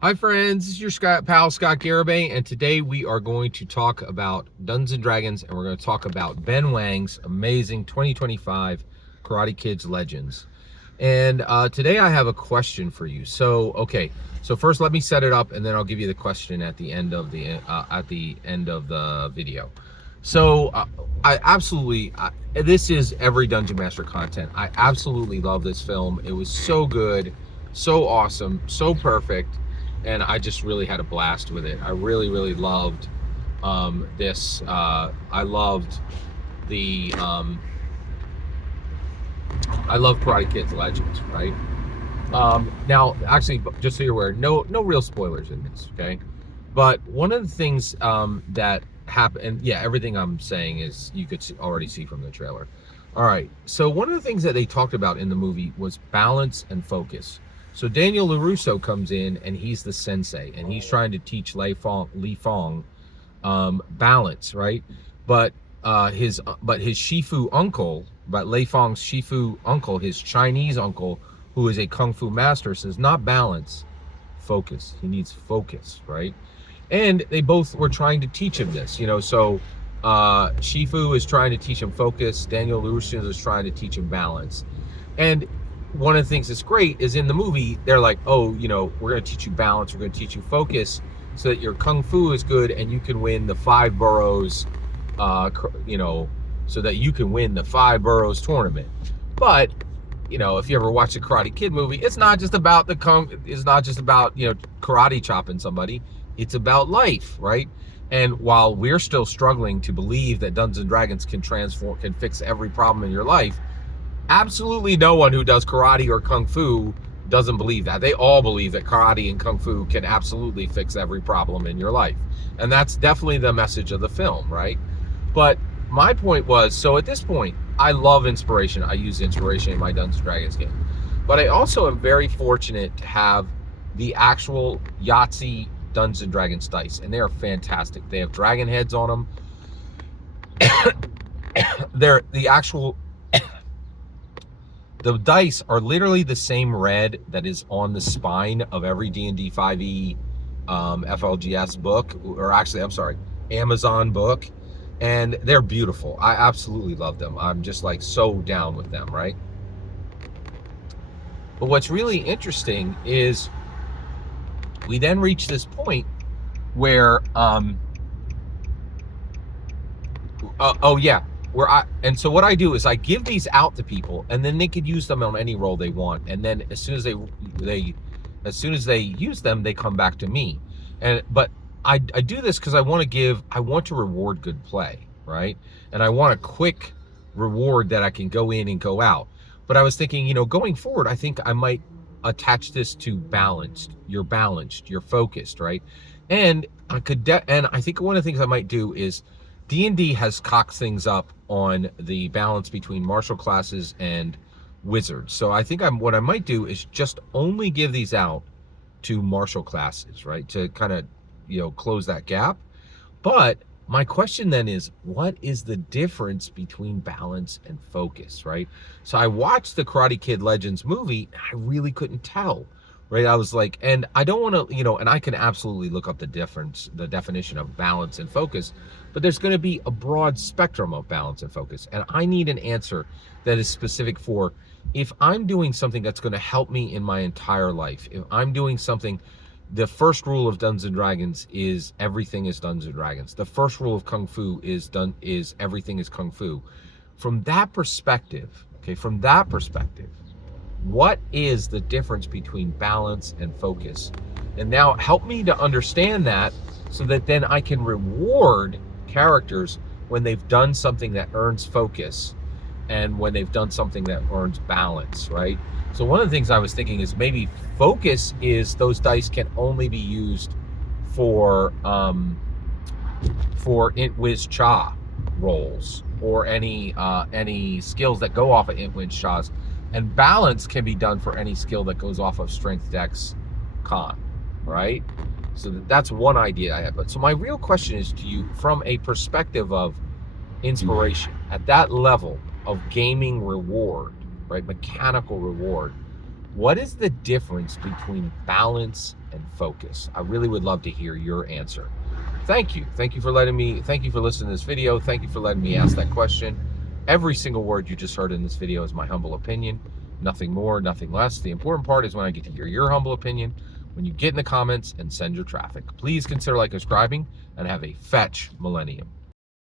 Hi friends, this is your pal Scott Garibay, and today we are going to talk about Dungeons and Dragons, and we're going to talk about Ben Wang's amazing 2025 Karate Kids Legends. And today I have a question for you. So first let me set it up, and then I'll give you the question at the end of the video. So I absolutely, this is every Dungeon Master content. I absolutely love this film. It was so good, so awesome, so perfect, and I just really had a blast with it. I really, really loved this. I loved the. I love Karate Kids Legends, right? Now, actually, just so you're aware, no real spoilers in this, okay? But one of the things that happened, and yeah, everything I'm saying is you could already see from the trailer. All right, so one of the things that they talked about in the movie was balance and focus. So Daniel LaRusso comes in and he's the sensei, and he's trying to teach Li Fong balance, right? But his Shifu uncle, but Lei Fong's Shifu uncle, his Chinese uncle, who is a kung fu master, says not balance, focus. He needs focus, right? And they both were trying to teach him this, So Shifu is trying to teach him focus. Daniel LaRusso is trying to teach him balance. And one of the things that's great is in the movie, they're like, oh, we're going to teach you balance. We're going to teach you focus so that your kung fu is good and you can win the 5 boroughs, so that you can win the 5 boroughs tournament. But, if you ever watch a Karate Kid movie, it's not just about it's not just about, karate chopping somebody. It's about life, right? And while we're still struggling to believe that Dungeons and Dragons can fix every problem in your life, absolutely no one who does karate or kung fu doesn't believe that. They all believe that karate and kung fu can absolutely fix every problem in your life. And that's definitely the message of the film, right? But my point was, so at this point, I love inspiration. I use inspiration in my Dungeons and Dragons game. But I also am very fortunate to have the actual Yahtzee Dungeons and Dragons dice, and they are fantastic. They have dragon heads on them. They're the actual the dice are literally the same red that is on the spine of every D&D 5e FLGS book, or actually, I'm sorry, Amazon book, and they're beautiful. I absolutely love them. I'm just like so down with them, right? But what's really interesting is we then reach this point where and so what I do is I give these out to people, and then they could use them on any role they want, and then as soon as they use them, they come back to me. But I do this because I want to reward good play, right? And I want a quick reward that I can go in and go out. But I was thinking, going forward, I think I might attach this to balanced. You're focused, right? And I think one of the things I might do is D&D has cocked things up on the balance between martial classes and wizards. So I think what I might do is just only give these out to martial classes, right? To kind of, close that gap. But my question then is, what is the difference between balance and focus, right? So I watched the Karate Kid Legends movie, and I really couldn't tell, right? I was like, and I don't want to, and I can absolutely look up the definition of balance and focus, but there's going to be a broad spectrum of balance and focus. And I need an answer that is specific for if I'm doing something that's going to help me in my entire life. If I'm doing something, the first rule of Dungeons and Dragons is everything is Dungeons and Dragons. The first rule of Kung Fu is everything is Kung Fu. From that perspective, what is the difference between balance and focus? And now help me to understand that so that then I can reward characters when they've done something that earns focus and when they've done something that earns balance, right? So one of the things I was thinking is maybe focus is those dice can only be used for Int Cha rolls or any skills that go off of Int Cha's, and balance can be done for any skill that goes off of Strength, Dex, Con, right? So that's one idea I have. But so my real question is to you, from a perspective of inspiration, at that level of gaming reward, right, mechanical reward, What is the difference between balance and focus? I really would love to hear your answer. Thank you. Thank you for listening to this video. Thank you for letting me ask that question. Every single word you just heard in this video is my humble opinion. Nothing more, nothing less. The important part is when I get to hear your humble opinion, when you get in the comments and send your traffic. Please consider subscribing, and have a fetch millennium.